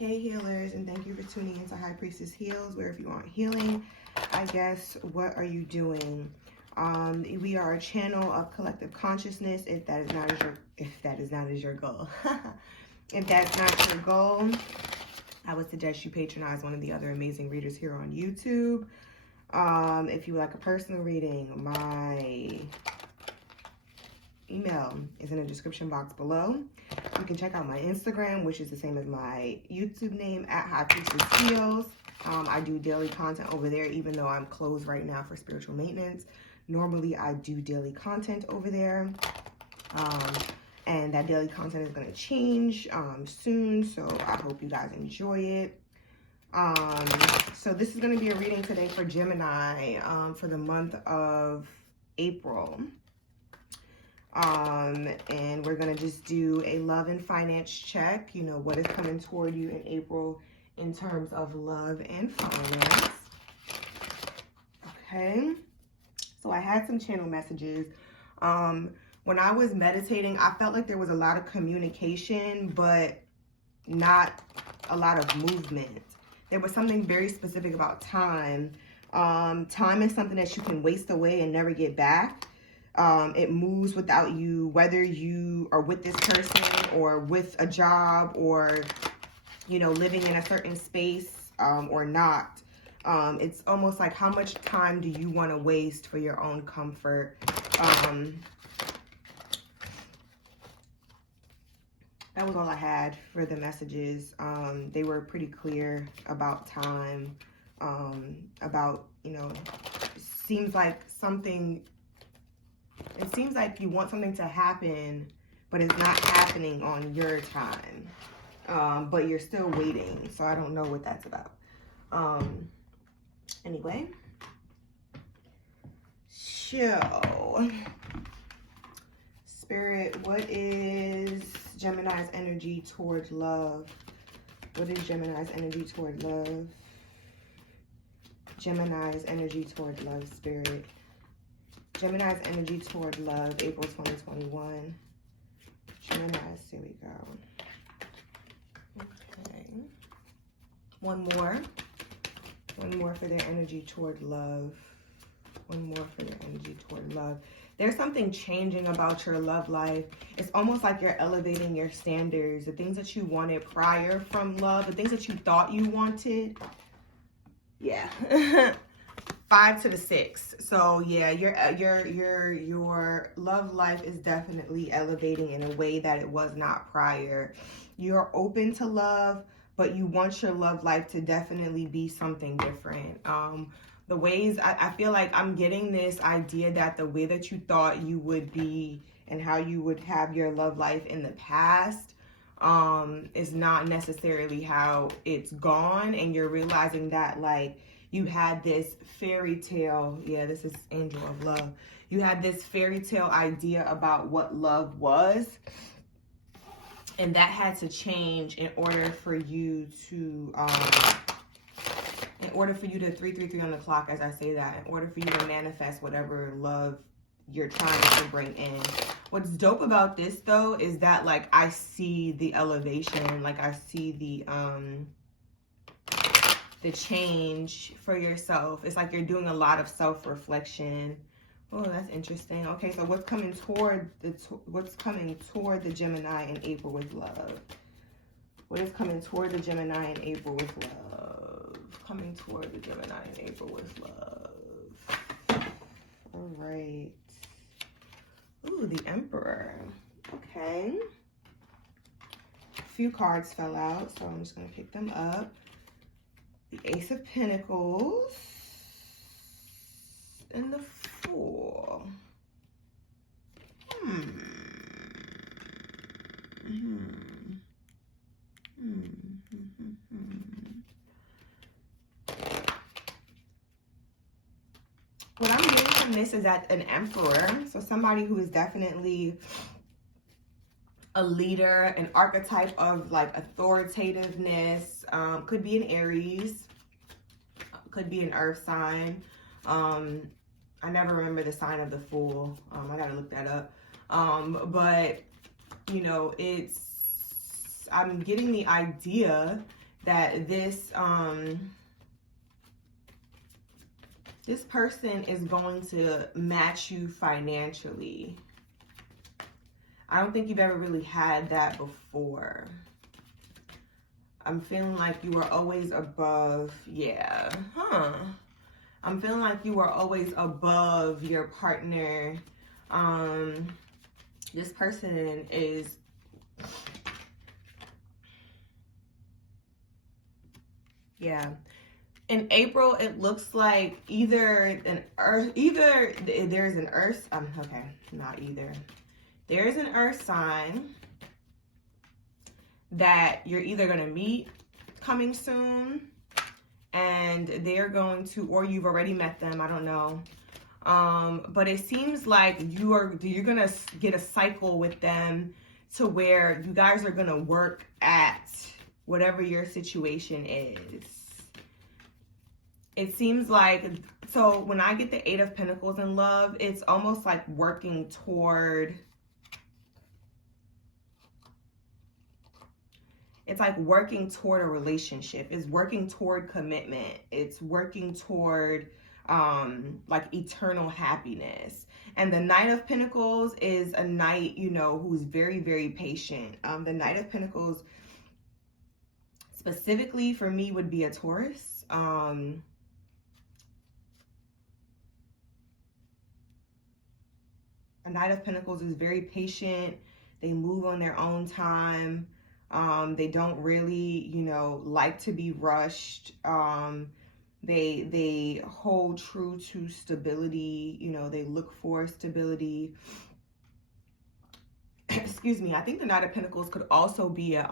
Hey healers, and thank you for tuning into High Priestess Heals, where if you want healing, I guess, what are you doing? We are a channel of collective consciousness. If that is not your goal. If that's not your goal, I would suggest you patronize one of the other amazing readers here on YouTube. If you would like a personal reading, my email is in the description box below. You can check out my Instagram, which is the same as my YouTube name, at HighPriestessHeals. I do daily content over there, even though I'm closed right now for spiritual maintenance. Normally, I do daily content over there. And that daily content is going to change soon, so I hope you guys enjoy it. So this is going to be a reading today for Gemini for the month of April. And we're going to just do a love and finance check. You know, what is coming toward you in April in terms of love and finance. Okay. So I had some channel messages. When I was meditating, I felt like there was a lot of communication, but not a lot of movement. There was something very specific about time. Time is something that you can waste away and never get back. It moves without you, whether you are with this person or with a job or, you know, living in a certain space or not. It's almost like, how much time do you want to waste for your own comfort? That was all I had for the messages. They were pretty clear about time, about, you know, it seems like you want something to happen, but it's not happening on your time. But you're still waiting, so I don't know what that's about. Anyway. So, Spirit, what is Gemini's energy toward love? What is Gemini's energy toward love? Gemini's energy toward love, Spirit. Gemini's energy toward love, April 2021. Gemini's, here we go. Okay. One more for their energy toward love. One more for their energy toward love. There's something changing about your love life. It's almost like you're elevating your standards. The things that you wanted prior from love, the things that you thought you wanted. Yeah. 5 to the 6. So yeah, your love life is definitely elevating in a way that it was not prior. You're open to love, but you want your love life to definitely be something different. The ways, I feel like I'm getting this idea that the way that you thought you would be and how you would have your love life in the past is not necessarily how it's gone. And you're realizing that, like, you had this fairy tale. Yeah, this is Angel of Love. You had this fairy tale idea about what love was. And that had to change in order for you to, 333 on the clock, as I say that, in order for you to manifest whatever love you're trying to bring in. What's dope about this, though, is that, like, I see the elevation, like, I see the change for yourself. It's like you're doing a lot of self-reflection. Oh, that's interesting. Okay, so what's coming toward the Gemini in April with love? What is coming toward the Gemini in April with love? Coming toward the Gemini in April with love. All right. Ooh, the Emperor. Okay. A few cards fell out, so I'm just going to pick them up. The Ace of Pentacles. And the Fool. What I'm getting from this is that an Emperor, so somebody who is definitely a leader, an archetype of, like, authoritativeness, could be an Aries, could be an earth sign. I never remember the sign of the Fool. I gotta look that up. But, you know, I'm getting the idea that this this person is going to match you financially. I don't think you've ever really had that before. I'm feeling like you are always above, yeah, I'm feeling like you are always above your partner. This person is, yeah. In April, it looks like either there's an earth, okay, not either. There's an earth sign that you're either going to meet coming soon, and they're going to, or you've already met them, I don't know. But it seems like you're going to get a cycle with them to where you guys are going to work at whatever your situation is. It seems like, so when I get the Eight of Pentacles in love, it's almost like working toward, it's like working toward a relationship. It's working toward commitment. It's working toward like eternal happiness. And the Knight of Pentacles is a knight, you know, who's very, very patient. The Knight of Pentacles specifically for me would be a Taurus. A Knight of Pentacles is very patient. They move on their own time. They don't really, you know, like to be rushed. They hold true to stability. You know, they look for stability. Excuse me. I think the Knight of Pentacles could also be a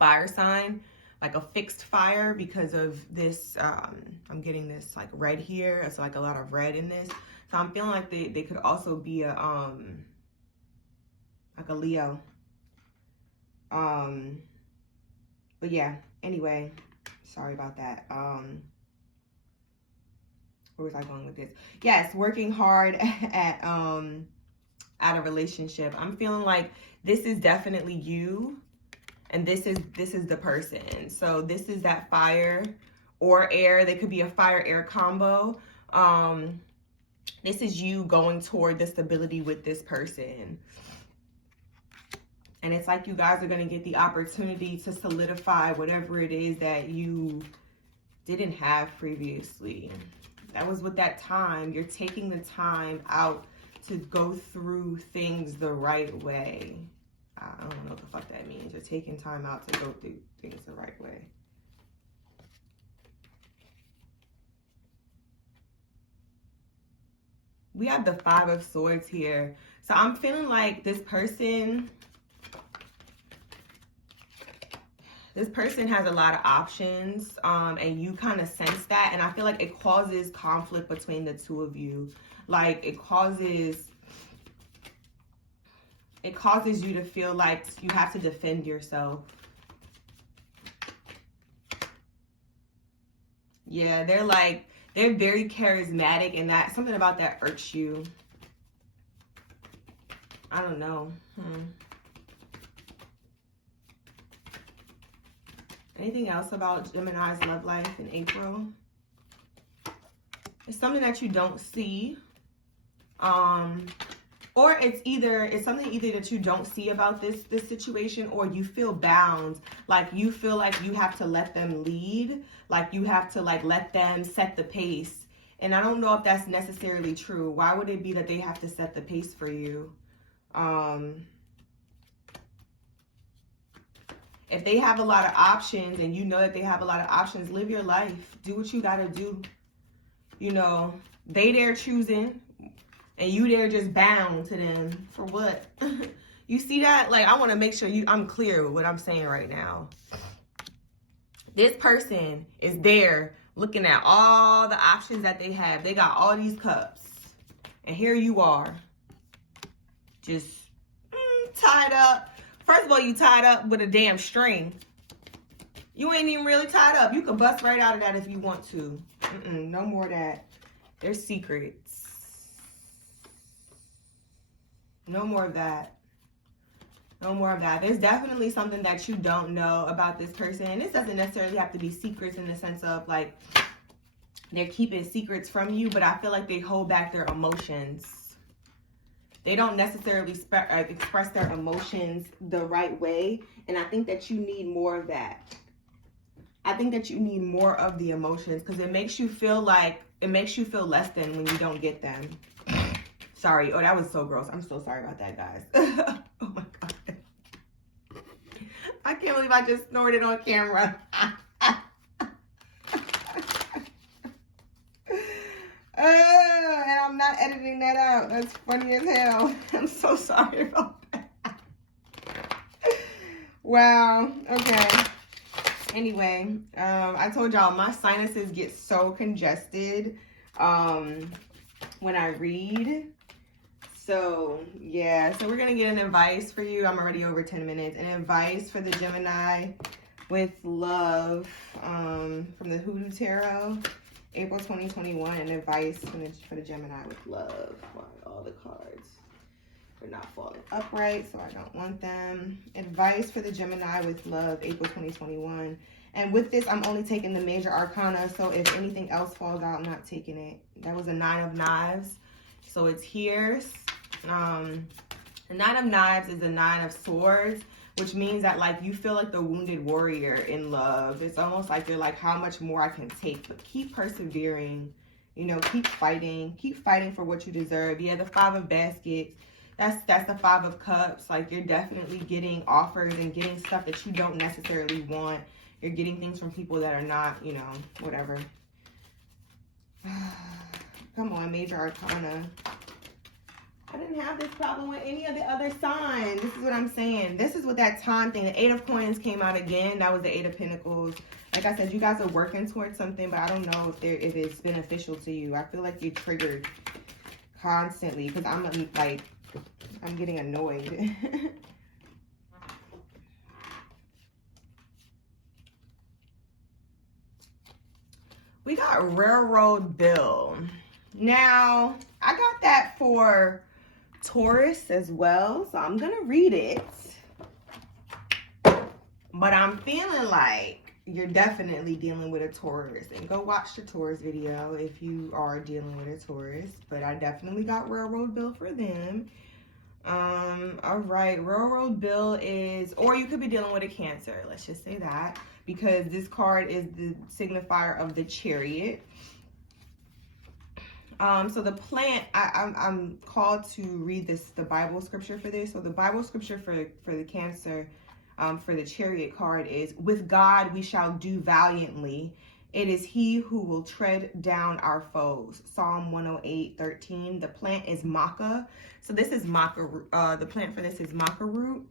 fire sign, like a fixed fire, because of this. I'm getting this like red here. It's like a lot of red in this. So I'm feeling like they could also be a like a Leo. But yeah, anyway, sorry about that. Where was I going with this? Yes, working hard at a relationship. I'm feeling like this is definitely you, and this is the person. So this is that fire or air. They could be a fire air combo. This is you going toward the stability with this person. And it's like you guys are going to get the opportunity to solidify whatever it is that you didn't have previously. That was with that time. You're taking the time out to go through things the right way. I don't know what the fuck that means. You're taking time out to go through things the right way. We have the Five of Swords here. So I'm feeling like this person has a lot of options, and you kind of sense that, and I feel like it causes conflict between the two of you. Like it causes you to feel like you have to defend yourself. Yeah, they're very charismatic, and that something about that irks you. I don't know. Anything else about Gemini's love life in April? It's something that you don't see. Or it's something either that you don't see about this situation, or you feel bound. Like you feel like you have to let them lead. Like you have to like let them set the pace. And I don't know if that's necessarily true. Why would it be that they have to set the pace for you? If they have a lot of options and you know that they have a lot of options, live your life. Do what you gotta do. You know, they're choosing and you there just bound to them. For what? You see that? Like, I want to make sure I'm clear with what I'm saying right now. This person is there looking at all the options that they have. They got all these cups. And here you are. Just tied up. First of all, you tied up with a damn string. You ain't even really tied up. You can bust right out of that if you want to. No more of that. There's secrets. No more of that. No more of that. There's definitely something that you don't know about this person. And this doesn't necessarily have to be secrets in the sense of like they're keeping secrets from you, but I feel like they hold back their emotions. They don't necessarily express their emotions the right way. And I think that you need more of that. I think that you need more of the emotions because it makes you feel like, it makes you feel less than when you don't get them. Sorry. Oh, that was so gross. I'm so sorry about that, guys. Oh my God. I can't believe I just snorted on camera. And I'm not editing that out. That's funny as hell. I'm so sorry about that. Wow. Okay. Anyway, I told y'all my sinuses get so congested when I read. So, yeah. So we're going to get an advice for you. I'm already over 10 minutes. An advice for the Gemini with love from the Hoodoo Tarot. April 2021, and advice for the Gemini with love. Why all the cards are not falling upright, so I don't want them. Advice for the Gemini with love, April 2021. And with this, I'm only taking the major arcana, so if anything else falls out, I'm not taking it. That was a 9 of Knives, so it's here. The 9 of Knives is the 9 of Swords, which means that like you feel like the wounded warrior in love. It's almost like you're like, how much more I can take, but keep persevering, you know, keep fighting for what you deserve. Yeah, the 5 of Baskets, that's the 5 of Cups. Like you're definitely getting offers and getting stuff that you don't necessarily want. You're getting things from people that are not, you know, whatever. Come on, major arcana. I didn't have this problem with any of the other signs. This is what I'm saying. This is what that time thing. The 8 of Coins came out again. That was the 8 of Pentacles. Like I said, you guys are working towards something, but I don't know if it's beneficial to you. I feel like you're triggered constantly because I'm like, I'm getting annoyed. We got Railroad Bill. Now, I got that for Taurus as well, so I'm gonna read it, but I'm feeling like you're definitely dealing with a Taurus, and go watch the Taurus video if you are dealing with a Taurus. But I definitely got Railroad Bill for them. All right, Railroad Bill is, or you could be dealing with a Cancer, let's just say that, because this card is the signifier of the Chariot. So the plant, I'm called to read the Bible scripture for this. So the Bible scripture for the Cancer, for the Chariot card is, with God we shall do valiantly. It is he who will tread down our foes. Psalm 108:13. The plant is maca. So this is maca. The plant for this is maca root.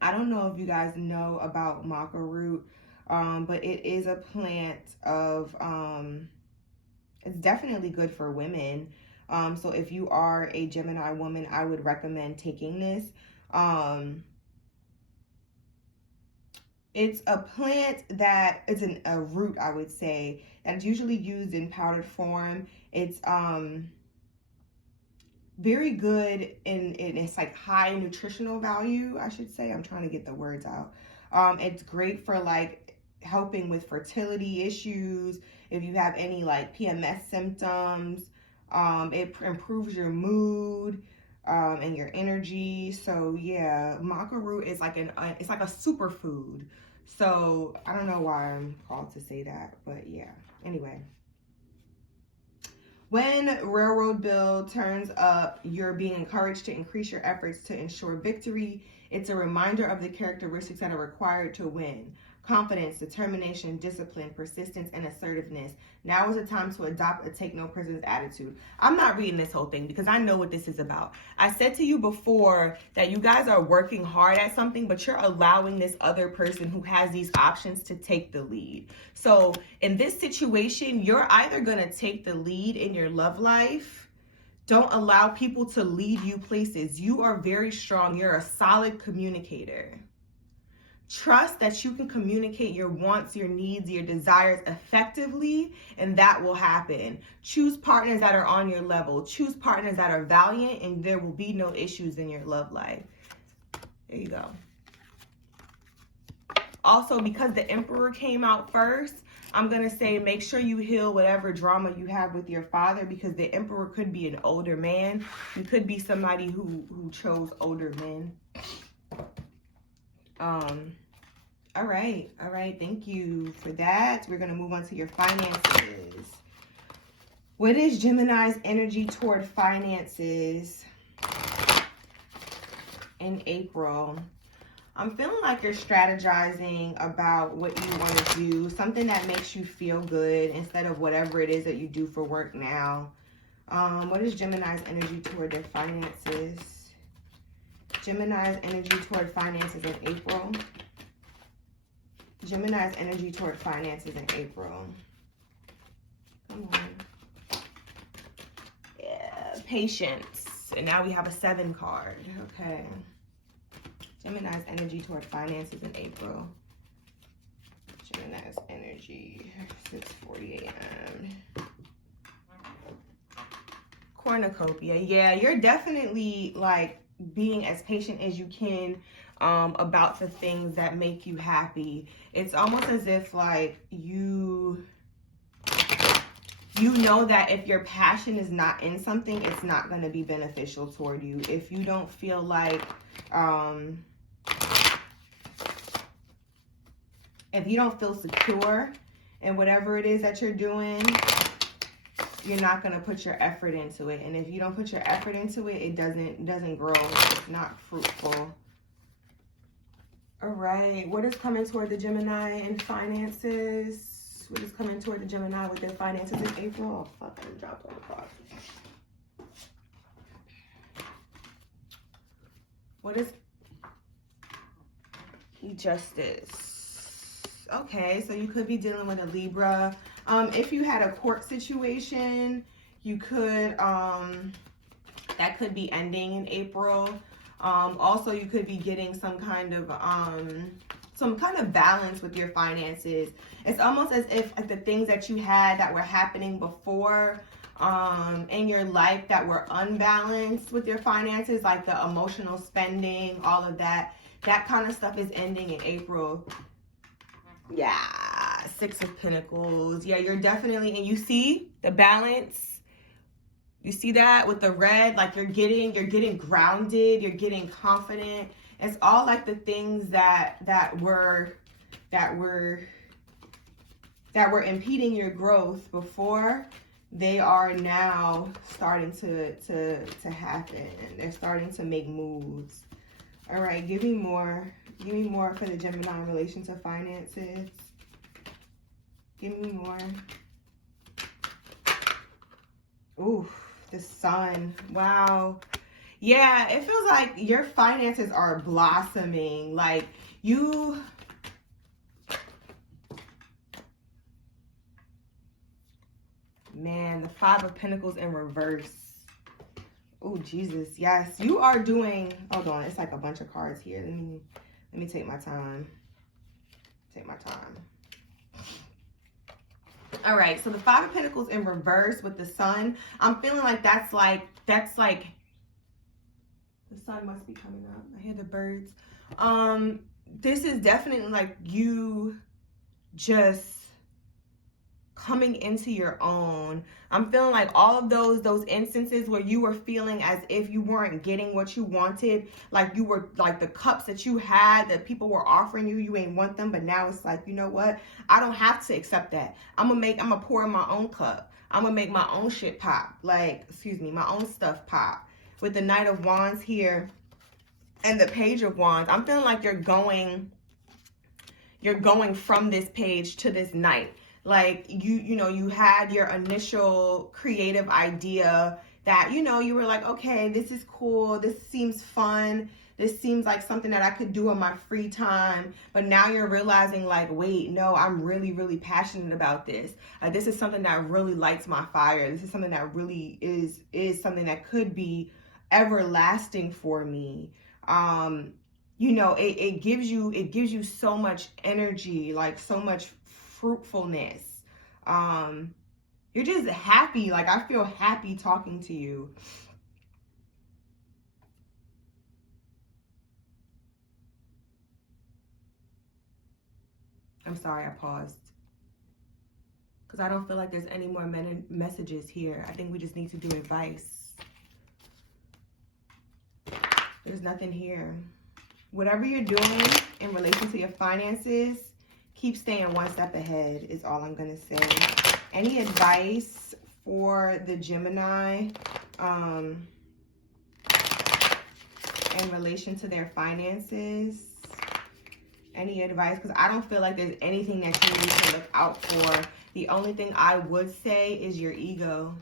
I don't know if you guys know about maca root, but it is a plant of, it's definitely good for women. So if you are a Gemini woman, I would recommend taking this. It's a plant that is a root, I would say, that's usually used in powdered form. It's very good in it's like high nutritional value, I should say. I'm trying to get the words out. It's great for like helping with fertility issues. If you have any like PMS symptoms, it improves your mood and your energy. So yeah, maca root is like it's like a superfood. So I don't know why I'm called to say that, but yeah. Anyway, when Railroad Bill turns up, you're being encouraged to increase your efforts to ensure victory. It's a reminder of the characteristics that are required to win. Confidence, determination, discipline, persistence, and assertiveness. Now is the time to adopt a take no prisoners attitude. I'm not reading this whole thing because I know what this is about. I said to you before that you guys are working hard at something, but you're allowing this other person who has these options to take the lead. So in this situation, you're either going to take the lead in your love life. Don't allow people to lead you places. You are very strong. You're a solid communicator. Trust that you can communicate your wants, your needs, your desires effectively, and that will happen. Choose partners that are on your level. Choose partners that are valiant, and there will be no issues in your love life. There you go. Also, because the Emperor came out first, I'm going to say make sure you heal whatever drama you have with your father, because the Emperor could be an older man. You could be somebody who chose older men. All right. Thank you for that. We're going to move on to your finances. What is Gemini's energy toward finances in April? I'm feeling like you're strategizing about what you want to do, something that makes you feel good instead of whatever it is that you do for work now. What is Gemini's energy toward their finances? Gemini's energy toward finances in April. Gemini's energy toward finances in April. Come on. Yeah, patience. And now we have a 7 card. Okay. Gemini's energy toward finances in April. Gemini's energy, 6:40 a.m. Cornucopia. Yeah, you're definitely like being as patient as you can about the things that make you happy. It's almost as if like you know that if your passion is not in something, it's not going to be beneficial toward you. If you don't feel like if you don't feel secure in whatever it is that you're doing, you're not going to put your effort into it. And if you don't put your effort into it, it doesn't grow. It's not fruitful. All right. What is coming toward the Gemini in finances? What is coming toward the Gemini with their finances in April? Oh, fuck, I dropped all the cards. What is Justice? Okay, so you could be dealing with a Libra. If you had a court situation, you could, that could be ending in April. Also, you could be getting some kind of balance with your finances. It's almost as if the things that you had that were happening before in your life that were unbalanced with your finances, like the emotional spending, all of that kind of stuff is ending in April. Yeah, 6 of Pentacles. Yeah, you're definitely, and you see the balance. You see that with the red, like you're getting grounded, you're getting confident. It's all like the things that were impeding your growth before, they are now starting to happen. They're starting to make moves. All right, give me more. Give me more for the Gemini in relation to finances. Give me more. Ooh, the Sun. Wow. Yeah, it feels like your finances are blossoming. Like you... Man, the 5 of Pentacles in reverse. Oh, Jesus. Yes, you are doing... Hold on. It's like a bunch of cards here. Let me take my time. Take my time. All right. So the 5 of Pentacles in reverse with the Sun. I'm feeling like that's like... The sun must be coming up. I hear the birds. This is definitely like you just coming into your own. I'm feeling like all of those instances where you were feeling as if you weren't getting what you wanted, like you were like the cups that you had that people were offering you, you ain't want them, but now it's like, you know what? I don't have to accept that. I'm gonna pour in my own cup. I'm gonna make my own shit pop. Like, excuse me, my own stuff pop. With the Knight of Wands here and the Page of Wands, I'm feeling like you're going from this page to this Knight. Like you had your initial creative idea that, you were like, okay, this is cool. This seems fun. This seems like something that I could do in my free time. But now you're realizing like, wait, no, I'm really, really passionate about this. This is something that really lights my fire. This is something that really is something that could be everlasting for me. It gives you so much energy, like so much fruitfulness. You're just happy. Like, I feel happy talking to you. I'm sorry, I paused. Because I don't feel like there's any more messages here. I think we just need to do advice. There's nothing here. Whatever you're doing in relation to your finances, keep staying one step ahead is all I'm going to say. Any advice for the Gemini in relation to their finances? Any advice? Because I don't feel like there's anything that you need to look out for. The only thing I would say is your ego.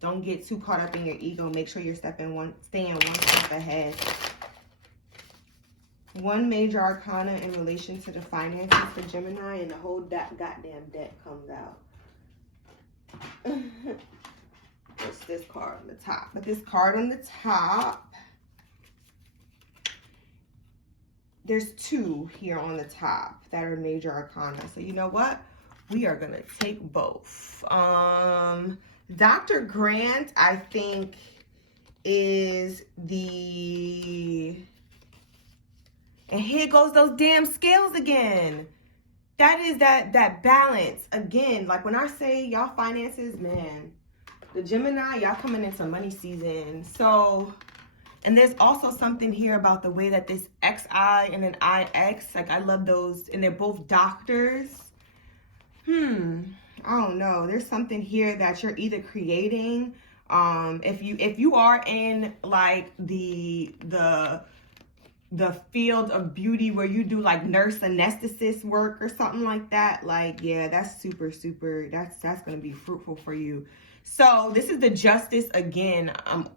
Don't get too caught up in your ego. Make sure you're staying one step ahead. One major arcana in relation to the finances for Gemini, and the whole goddamn deck comes out. What's this card on the top? But this card on the top, there's two here on the top that are major arcana. So you know what? We are going to take both. Dr. Grant, I think, is the... And here goes those damn scales again. That is that balance. Again, like when I say y'all finances, man, the Gemini, y'all coming into money season. So, and there's also something here about the way that this XI and an IX, like I love those, and they're both doctors. I don't know. There's something here that you're either creating. If you are in like the field of beauty where you do like nurse anesthetist work or something like that, like, yeah, that's super, that's going to be fruitful for you. So this is the Justice again.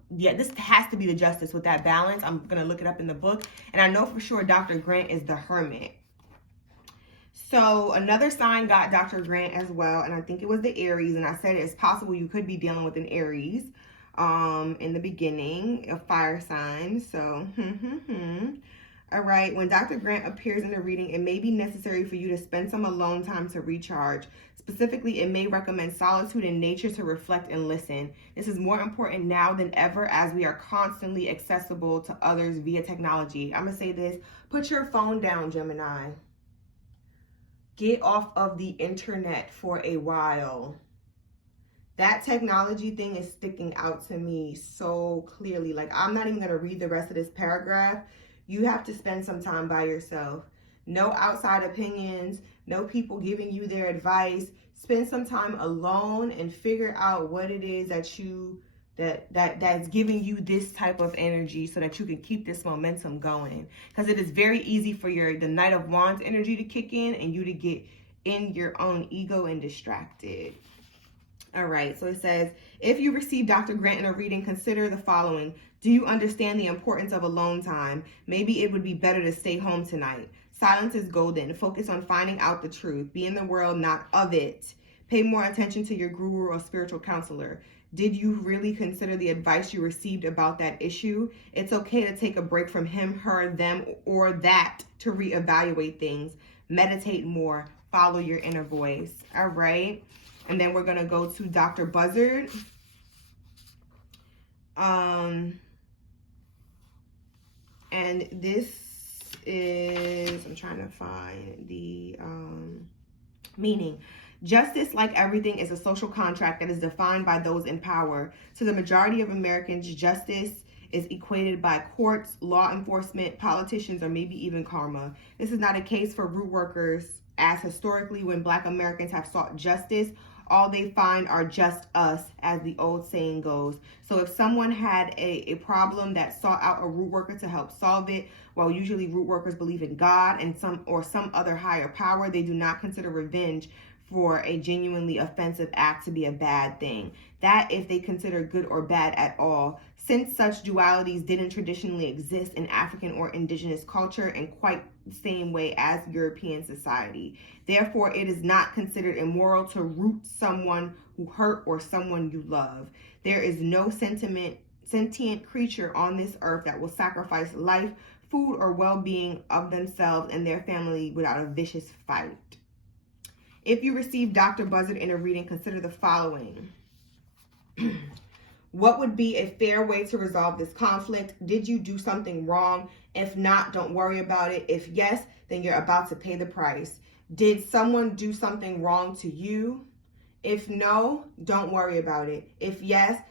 Yeah, this has to be the Justice with that balance. I'm going to look it up in the book. And I know for sure Dr. Grant is the Hermit. So another sign got Dr. Grant as well, and I think it was the Aries, and I said it's possible you could be dealing with an Aries in the beginning, a fire sign. So, all right, when Dr. Grant appears in the reading, it may be necessary for you to spend some alone time to recharge. Specifically, it may recommend solitude in nature to reflect and listen. This is more important now than ever as we are constantly accessible to others via technology. I'm going to say this, put your phone down, Gemini. Get off of the internet for a while. That technology thing is sticking out to me so clearly. Like, I'm not even going to read the rest of this paragraph. You have to spend some time by yourself. No outside opinions, no people giving you their advice. Spend some time alone and figure out what it is that's giving you this type of energy so that you can keep this momentum going. Because it is very easy for the Knight of Wands energy to kick in and you to get in your own ego and distracted. All right, so it says, if you receive Dr. Grant in a reading, consider the following. Do you understand the importance of alone time? Maybe it would be better to stay home tonight. Silence is golden. Focus on finding out the truth. Be in the world, not of it. Pay more attention to your guru or spiritual counselor. Did you really consider the advice you received about that issue? It's okay to take a break from him, her, them, or that to reevaluate things. Meditate more. Follow your inner voice. All right. And then we're going to go to Dr. Buzzard. And this is, I'm trying to find the meaning. Justice, like everything, is a social contract that is defined by those in power. To the majority of Americans, justice is equated by courts, law enforcement, politicians, or maybe even karma. This is not a case for root workers, as historically when Black Americans have sought justice, all they find are just us, as the old saying goes. So if someone had a problem that sought out a root worker to help solve it, while usually root workers believe in God and some other higher power, they do not consider revenge for a genuinely offensive act to be a bad thing. That if they consider good or bad at all, since such dualities didn't traditionally exist in African or indigenous culture in quite the same way as European society. Therefore, it is not considered immoral to root someone who hurt or someone you love. There is no sentient creature on this earth that will sacrifice life, food, or well-being of themselves and their family without a vicious fight. If you receive Dr. Buzzard in a reading, consider the following. What would be a fair way to resolve this conflict? Did you do something wrong? If not, don't worry about it. If yes, then you're about to pay the price. Did someone do something wrong to you? If no, don't worry about it. If yes,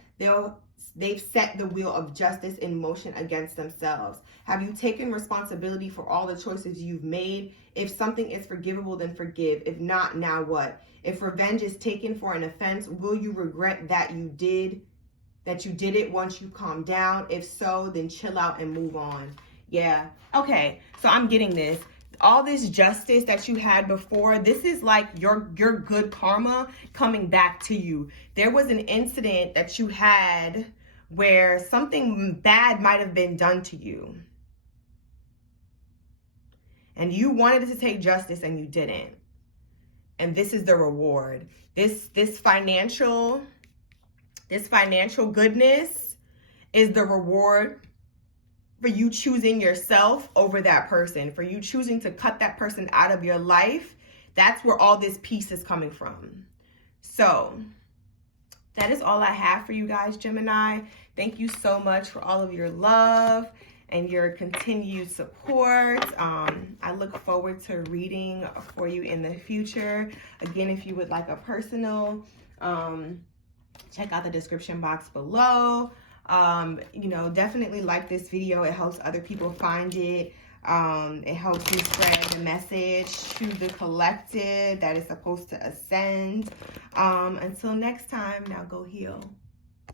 they've set the wheel of justice in motion against themselves. Have you taken responsibility for all the choices you've made? If something is forgivable, then forgive. If not, now what? If revenge is taken for an offense, will you regret that you did it once you calm down? If so, then chill out and move on. Yeah. Okay. So I'm getting this. All this justice that you had before, this is like your good karma coming back to you. There was an incident that you had where something bad might have been done to you. And you wanted to take justice and you didn't. And this is the reward. This financial goodness is the reward for you choosing yourself over that person, for you choosing to cut that person out of your life. That's where all this peace is coming from. So that is all I have for you guys, Gemini. Thank you so much for all of your love and your continued support. I look forward to reading for you in the future. Again, if you would like a personal, check out the description box below. Definitely like this video. It helps other people find it. It helps me spread the message to the collective that is supposed to ascend. Until next time, now go heal.